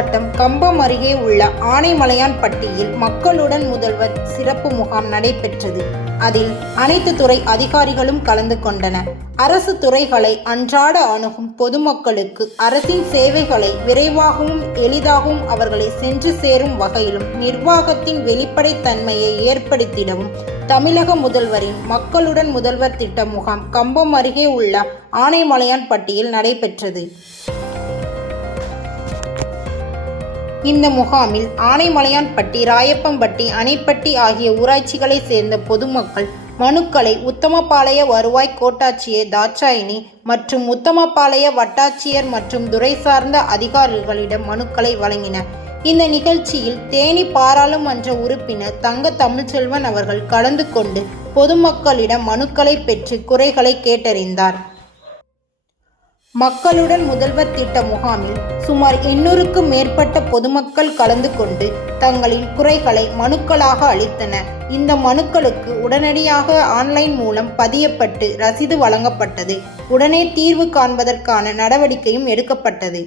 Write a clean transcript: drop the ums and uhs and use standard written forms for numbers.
மாவட்டம் கம்பம் அருகே உள்ள ஆனைமலையான்பட்டியில் மக்களுடன் முதல்வர் சிறப்பு முகாம் நடைபெற்றது. அதில் அனைத்து துறை அதிகாரிகளும் கலந்து கொண்டனர். அரசு துறைகளை அன்றாட அணுகும் பொதுமக்களுக்கு அரசின் சேவைகளை விரைவாகவும் எளிதாகவும் அவர்களை சென்று சேரும் வகையிலும் நிர்வாகத்தின் வெளிப்படைத்தன்மையை ஏற்படுத்திடவும் தமிழக முதல்வரின் மக்களுடன் முதல்வர் திட்ட முகாம் கம்பம் அருகே உள்ள ஆனைமலையான்பட்டியில் நடைபெற்றது. இந்த முகாமில் ஆனைமலையான்பட்டி, ராயப்பம்பட்டி, அணைப்பட்டி ஆகிய ஊராட்சிகளை சேர்ந்த பொதுமக்கள் மனுக்களை உத்தமபாளைய வருவாய் கோட்டாட்சியர் தாட்சாயினி மற்றும் உத்தமபாளைய வட்டாட்சியர் மற்றும் துறை சார்ந்த அதிகாரிகளிடம் மனுக்களை வழங்கினர். இந்த நிகழ்ச்சியில் தேனி பாராளுமன்ற உறுப்பினர் தங்க தமிழ்ச்செல்வன் அவர்கள் கலந்து கொண்டு பொதுமக்களிடம் மனுக்களை பெற்று குறைகளை கேட்டறிந்தார். மக்களுடன் முதல்வர் திட்ட முகாமில் சுமார் 800க்கும் மேற்பட்ட பொதுமக்கள் கலந்து கொண்டு தங்களின் குறைகளை மனுக்களாக அளித்தனர். இந்த மனுக்களுக்கு உடனடியாக ஆன்லைன் மூலம் பதியப்பட்டு ரசீது வழங்கப்பட்டது. உடனே தீர்வு காண்பதற்கான நடவடிக்கையும் எடுக்கப்பட்டது.